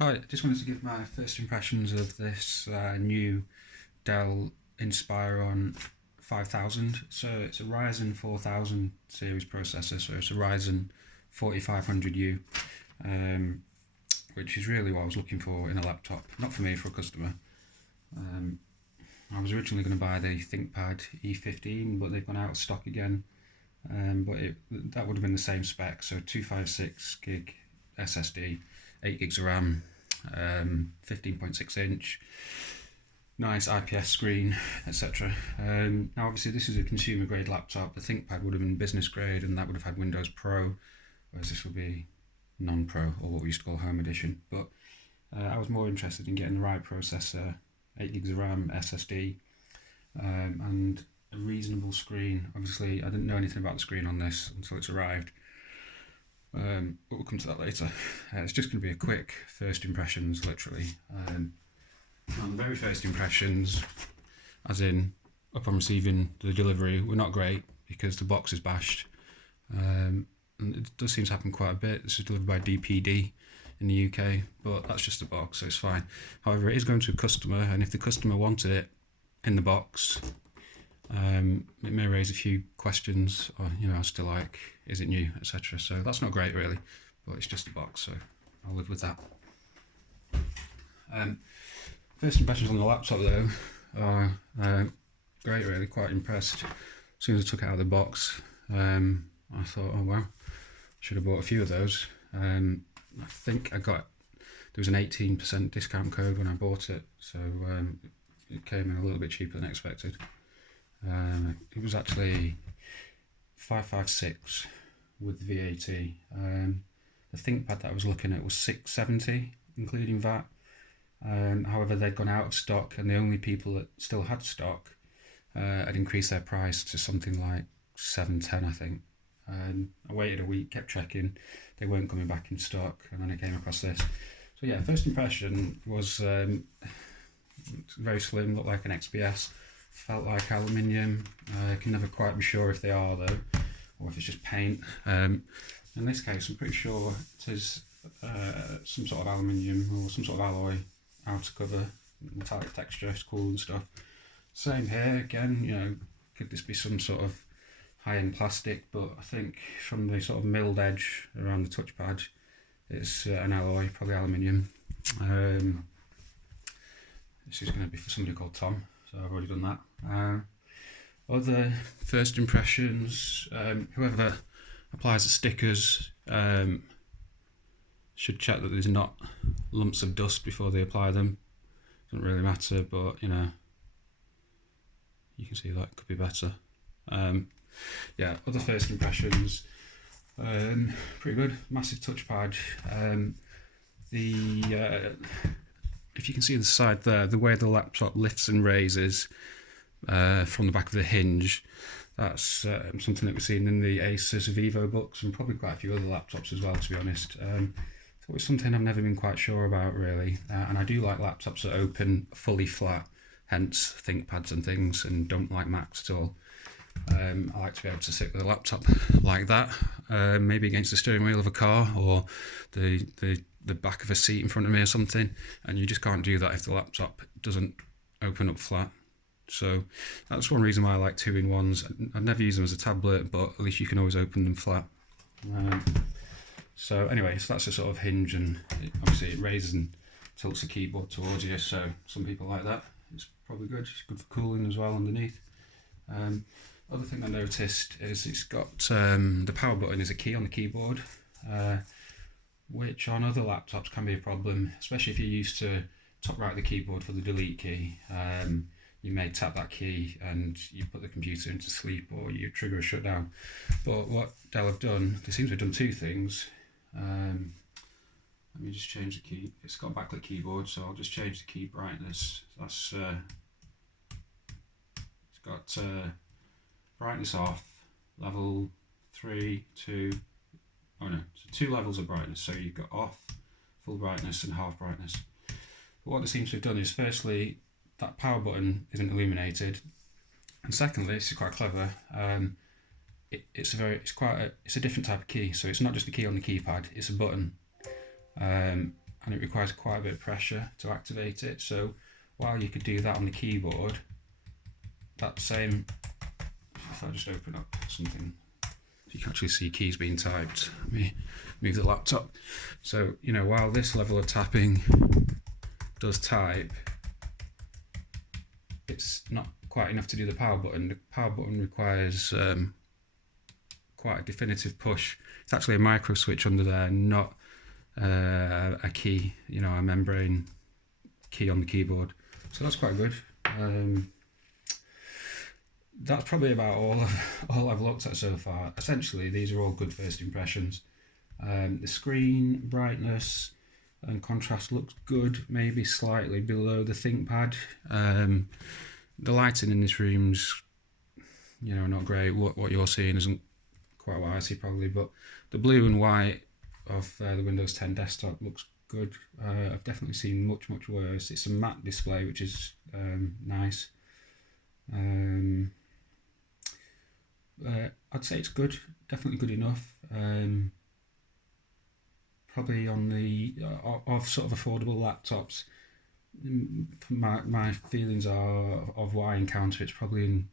Hi, I just wanted to give my first impressions of this new Dell Inspiron 5000. So it's a Ryzen 4000 series processor, so it's a Ryzen 4500U, which is really what I was looking for in a laptop. Not for me, for a customer. I was originally going to buy the ThinkPad E15, but they've gone out of stock again. That would have been the same spec, so 256 gig SSD, 8 gigs of RAM, 15.6 inch, nice IPS screen, etc. Now obviously this is a consumer grade laptop. The ThinkPad would have been business grade and that would have had Windows Pro, whereas this will be non-Pro, or what we used to call Home Edition. But I was more interested in getting the right processor, 8 gigs of RAM, SSD, and a reasonable screen. Obviously I didn't know anything about the screen on this until it's arrived. But we'll come to that later. It's just going to be a quick first impressions, literally. And the very first impressions, as in upon receiving the delivery, were not great because the box is bashed. And it does seem to happen quite a bit. This is delivered by DPD in the UK, but that's just a box, so it's fine. However, it is going to a customer, and if the customer wanted it in the box, it may raise a few questions, or as to like, is it new, etc. So that's not great really, but it's just a box, so I'll live with that. First impressions on the laptop though are great really, quite impressed. As soon as I took it out of the box, I thought, oh wow, should have bought a few of those. I think there was an 18% discount code when I bought it, so it came in a little bit cheaper than expected. It was actually 556 with VAT. The ThinkPad that I was looking at was 670 including VAT. However, they'd gone out of stock, and the only people that still had stock had increased their price to something like 710, I think. I waited a week, kept checking, they weren't coming back in stock, and then I came across this. So yeah, first impression was very slim, looked like an XPS, felt like aluminium. I can never quite be sure if they are though, or if it's just paint. In this case, I'm pretty sure it is some sort of aluminium or some sort of alloy outer cover, metallic texture, it's cool and stuff. Same here, again, could this be some sort of high-end plastic, but I think from the sort of milled edge around the touchpad, it's an alloy, probably aluminium. This is going to be for somebody called Tom, so I've already done that. Other first impressions, whoever applies the stickers should check that there's not lumps of dust before they apply them. Doesn't really matter, but you can see that could be better. Yeah, other first impressions, pretty good. Massive touchpad. If you can see the side there, the way the laptop lifts and raises from the back of the hinge, that's something that we've seen in the Asus Vivo books and probably quite a few other laptops as well, to be honest. So it's something I've never been quite sure about really, and I do like laptops that open fully flat, hence ThinkPads and things, and don't like Macs at all. I like to be able to sit with a laptop like that, maybe against the steering wheel of a car or the back of a seat in front of me or something, and you just can't do that if the laptop doesn't open up flat. So that's one reason why I like 2-in-1s. I've never used them as a tablet, but at least you can always open them flat. So anyway, so that's a sort of hinge, and obviously it raises and tilts the keyboard towards you, so some people like that. It's probably good. It's good for cooling as well underneath. Other thing I noticed is it's got the power button is a key on the keyboard, which on other laptops can be a problem, especially if you're used to top right of the keyboard for the delete key. You may tap that key and you put the computer into sleep, or you trigger a shutdown. But what Dell have done, they seem to have done two things. Let me just change the key. It's got a backlit keyboard, so I'll just change the key brightness. That's it's got brightness off, level 3, 2, oh no, so 2 levels of brightness. So you've got off, full brightness and half brightness. But what they seem to have done is, firstly, that power button isn't illuminated, and secondly, this is quite clever, it's a different type of key. So it's not just a key on the keypad, it's a button. and it requires quite a bit of pressure to activate it. So while you could do that on the keyboard, that same, if I just open up something, you can actually see keys being typed. Let me move the laptop. So, you know, while this level of tapping does type, it's not quite enough to do the power button. The power button requires quite a definitive push. It's actually a micro switch under there, not a key, you know, a membrane key on the keyboard. So that's quite good. That's probably about all I've looked at so far. Essentially, these are all good first impressions. The screen brightness and contrast looks good, maybe slightly below the ThinkPad. The lighting in this room's, you know, not great. What you're seeing isn't quite what I see probably, but the blue and white of the Windows 10 desktop looks good. I've definitely seen much worse. It's a matte display, which is nice. I'd say it's good, definitely good enough. Probably on the of sort of affordable laptops, my feelings are of what I encounter. It's probably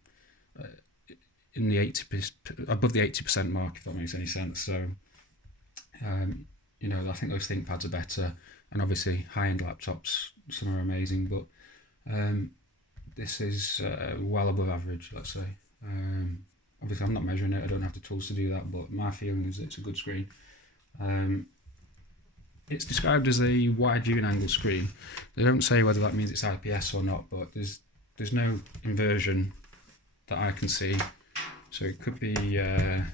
in the 80%, above the 80% mark, if that makes any sense. So, you know, I think those ThinkPads are better, and obviously high-end laptops, some are amazing, but this is well above average, let's say. Obviously, I'm not measuring it. I don't have the tools to do that, but my feeling is it's a good screen. It's described as a wide viewing angle screen. They don't say whether that means it's IPS or not, but there's no inversion that I can see. So it could be a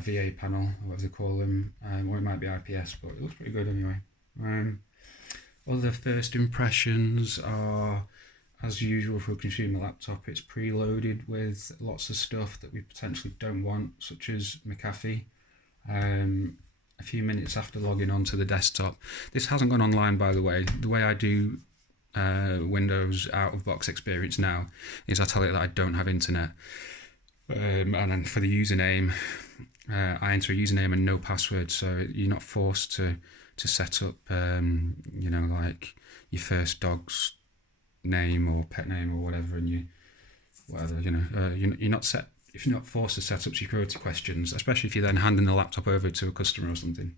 VA panel, or whatever they call them, or it might be IPS, but it looks pretty good anyway. Other first impressions are, as usual for a consumer laptop, it's preloaded with lots of stuff that we potentially don't want, such as McAfee. A few minutes after logging onto the desktop, this hasn't gone online, by the way. The way I do Windows out-of-box experience now is I tell it that I don't have internet, and then for the username, I enter a username and no password, so you're not forced to set up, you know, like your first dog's name or pet name or whatever, and you're not set. If you're not forced to set up security questions, especially if you're then handing the laptop over to a customer or something.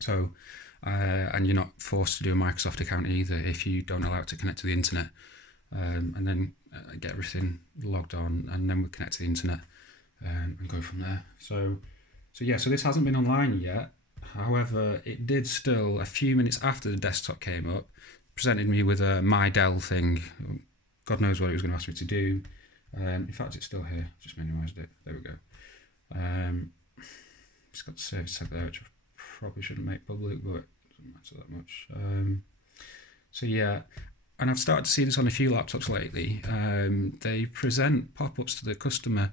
So, and you're not forced to do a Microsoft account either if you don't allow it to connect to the internet, and then get everything logged on, and then we connect to the internet and go from there. So this hasn't been online yet. However, it did still, a few minutes after the desktop came up, presented me with a My Dell thing. God knows what it was going to ask me to do. In fact, it's still here. I've just minimised it. There we go. It's got the service tag there, which I probably shouldn't make public, but it doesn't matter that much. So yeah, and I've started to see this on a few laptops lately. They present pop-ups to the customer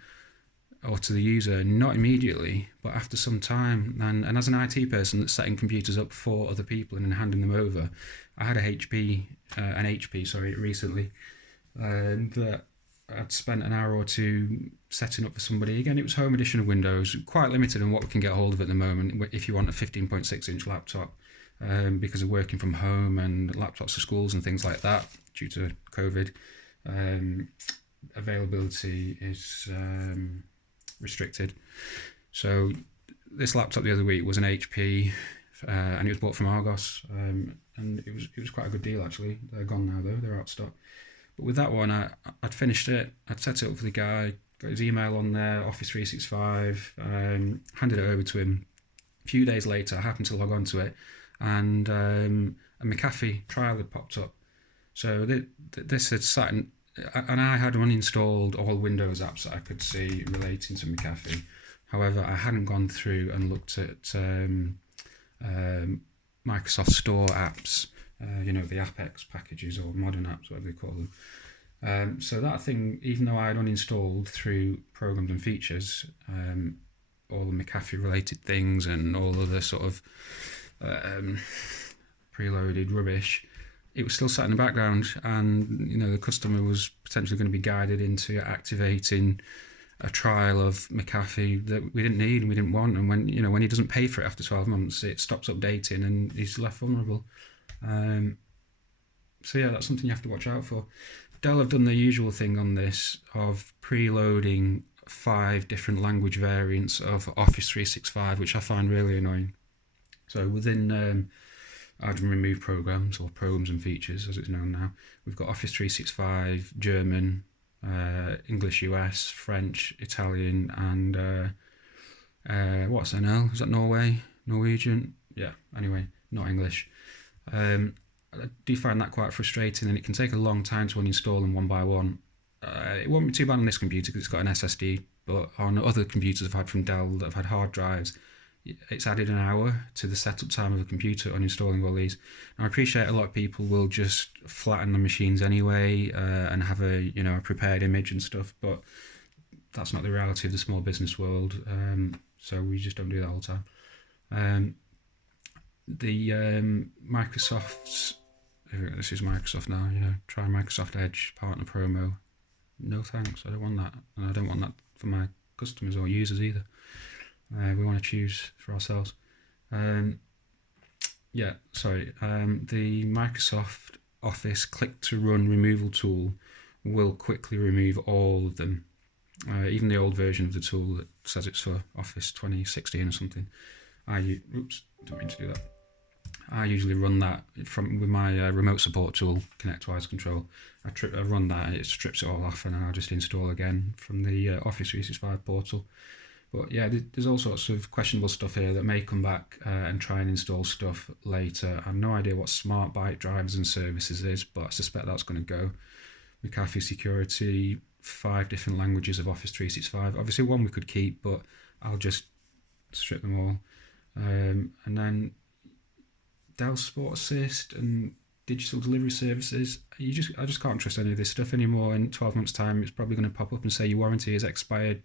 or to the user, not immediately, but after some time. And as an IT person that's setting computers up for other people and then handing them over, I had an HP recently, that I'd spent an hour or two setting up for somebody. Again, it was home edition of Windows, quite limited on what we can get hold of at the moment if you want a 15.6 inch laptop, because of working from home and laptops for schools and things like that due to COVID. Availability is restricted. So this laptop the other week was an HP, and it was bought from Argos, and it was quite a good deal actually. They're gone now though, they're out of stock. But with that one, I'd finished it, I'd set it up for the guy, got his email on there, Office 365, handed it over to him. A few days later, I happened to log on to it, and a McAfee trial had popped up. So this had sat in, and I had uninstalled all Windows apps that I could see relating to McAfee. However, I hadn't gone through and looked at Microsoft Store apps, the Apex packages or modern apps, whatever they call them. So that thing, even though I had uninstalled through programs and features, all the McAfee related things and all other sort of preloaded rubbish, it was still sat in the background, and the customer was potentially going to be guided into activating a trial of McAfee that we didn't need and we didn't want, and when when he doesn't pay for it after 12 months, it stops updating and he's left vulnerable. So yeah, that's something you have to watch out for. Dell have done the usual thing on this of preloading 5 different language variants of Office 365, which I find really annoying. So within add and remove programs, or programs and features as it's known now, we've got Office 365, German, English US, French, Italian, and what's NL? Is that Norway? Norwegian? Yeah, anyway, not English. I do find that quite frustrating, and it can take a long time to uninstall them one by one. It won't be too bad on this computer because it's got an SSD, but on other computers I've had from Dell that have had hard drives, it's added an hour to the setup time of the computer uninstalling all these. Now, I appreciate a lot of people will just flatten the machines anyway and have a a prepared image and stuff, but that's not the reality of the small business world. So we just don't do that all the time. The Microsoft's, this is Microsoft now, try Microsoft Edge partner promo. No thanks, I don't want that, and I don't want that for my customers or users either. We want to choose for ourselves. The Microsoft Office click to run removal tool will quickly remove all of them, even the old version of the tool that says it's for Office 2016 or something. Oops, didn't mean to do that. I usually run that with my remote support tool, ConnectWise Control. I run that and it strips it all off, and then I'll just install again from the Office 365 portal. But yeah, there's all sorts of questionable stuff here that may come back and try and install stuff later. I have no idea what Smart Byte drivers and services is, but I suspect that's going to go. McAfee security, 5 different languages of Office 365. Obviously one we could keep, but I'll just strip them all. And then Dell Support Assist and digital delivery services. I just can't trust any of this stuff anymore. In 12 months' time, it's probably going to pop up and say your warranty is expired.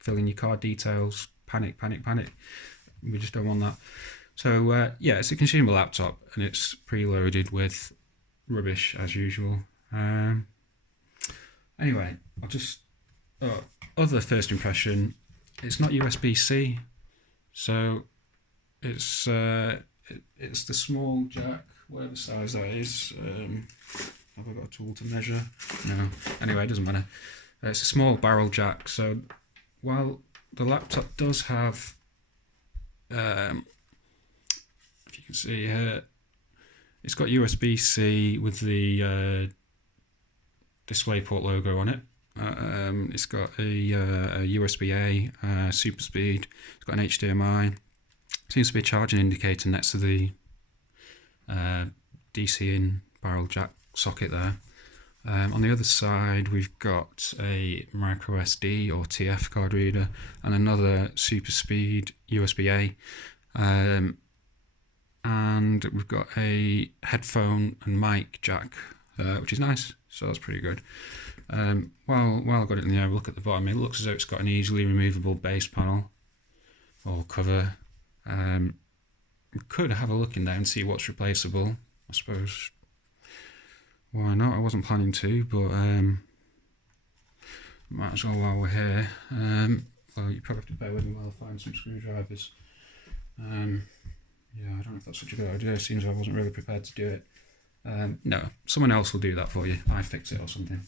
Fill in your card details. Panic, panic, panic. We just don't want that. So it's a consumer laptop and it's preloaded with rubbish as usual. Anyway, other first impression. It's not USB-C, so it's the small jack, whatever size that is. Have I got a tool to measure? No. Anyway, it doesn't matter. It's a small barrel jack. So while the laptop does have, if you can see here, it's got USB-C with the DisplayPort logo on it. It's got a USB-A, super speed. It's got an HDMI. Seems to be a charging indicator next to the DC in barrel jack socket there. On the other side, we've got a micro SD or TF card reader and another super speed USB-A. And we've got a headphone and mic jack, which is nice, so that's pretty good. While I've got it in the air, look at the bottom. It looks as though it's got an easily removable base panel or cover. We could have a look in there and see what's replaceable. I suppose, why not? I wasn't planning to, but might as well while we're here. Well, you probably have to bear with me while I find some screwdrivers. Yeah, I don't know if that's such a good idea. It seems I wasn't really prepared to do it. No, someone else will do that for you. I fix it or something.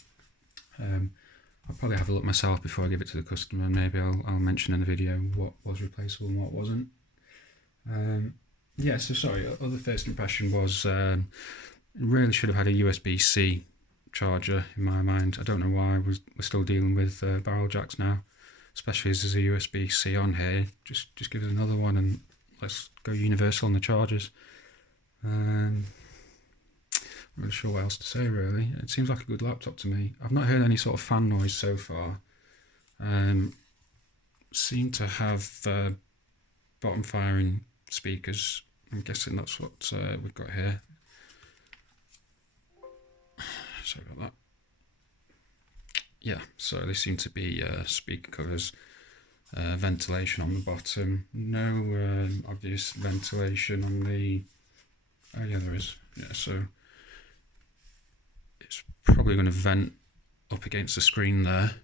I'll probably have a look myself before I give it to the customer. Maybe I'll mention in the video what was replaceable and what wasn't. So sorry, other first impression was really should have had a USB-C charger in my mind. I don't know why we're still dealing with barrel jacks now, especially as there's a USB-C on here. Just give us another one and let's go universal on the chargers. I'm not really sure what else to say really. It seems like a good laptop to me. I've not heard any sort of fan noise so far. Seem to have bottom firing speakers. I'm guessing that's what we've got here. Sorry about that. Yeah, so they seem to be speaker covers, ventilation on the bottom. No obvious ventilation on the. Oh yeah, there is. Yeah, so it's probably going to vent up against the screen there.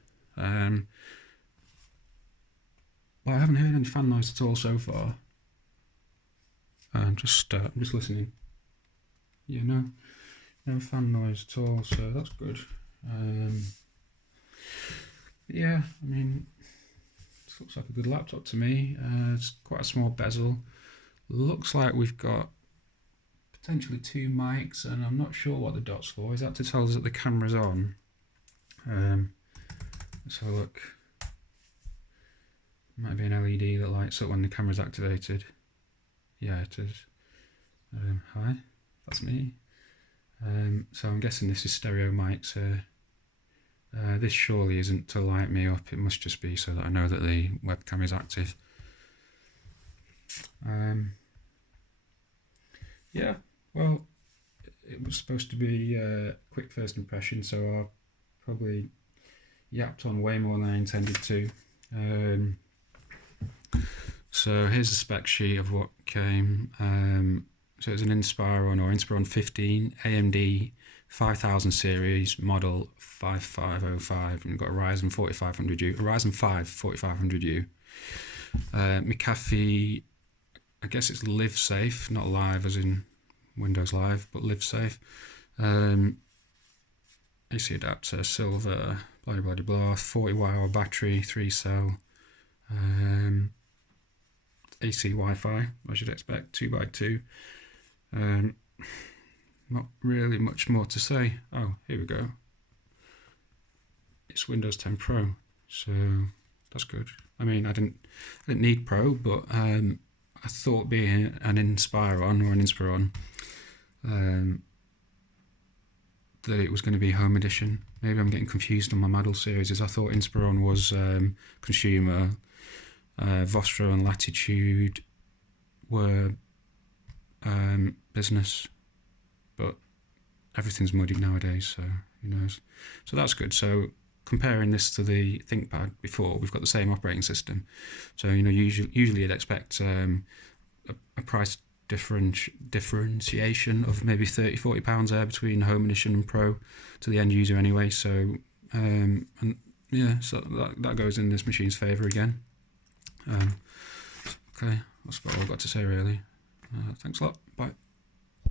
but I haven't heard any fan noise at all so far. I'm just listening. Yeah, no fan noise at all, so that's good. Yeah, I mean, this looks like a good laptop to me. It's quite a small bezel. Looks like we've got potentially 2 mics, and I'm not sure what the dot's for. Is that to tell us that the camera's on? Let's have a look. Might be an LED that lights up when the camera's activated. Yeah, it is. Hi, that's me. So I'm guessing this is stereo mics here. This surely isn't to light me up, it must just be so that I know that the webcam is active. Yeah, well, it was supposed to be a quick first impression, so I probably yapped on way more than I intended to. So here's the spec sheet of what came. So it's an Inspiron or Inspiron 15 AMD 5000 series model 5505, and we've got a Ryzen 4500U, a Ryzen 5 4500U. McAfee, I guess it's live safe, not live as in Windows Live, but live safe. AC adapter, silver, blah blah blah, 40 Wh battery, 3 cell. AC Wi-Fi, I should expect, 2x2. Not really much more to say. Oh, here we go. It's Windows 10 Pro, so that's good. I mean, I didn't need Pro, but I thought being an Inspiron or an Inspiron, that it was going to be Home Edition. Maybe I'm getting confused on my model series. As I thought Inspiron was consumer. Vostro and Latitude were business, but everything's muddy nowadays, so who knows. So that's good. So comparing this to the ThinkPad before, we've got the same operating system. So usually you'd expect a price differentiation of maybe £30-40 there between Home Edition and Pro to the end user anyway. So and yeah, so that goes in this machine's favour again. Okay, that's about all I've got to say really. Thanks a lot. Bye.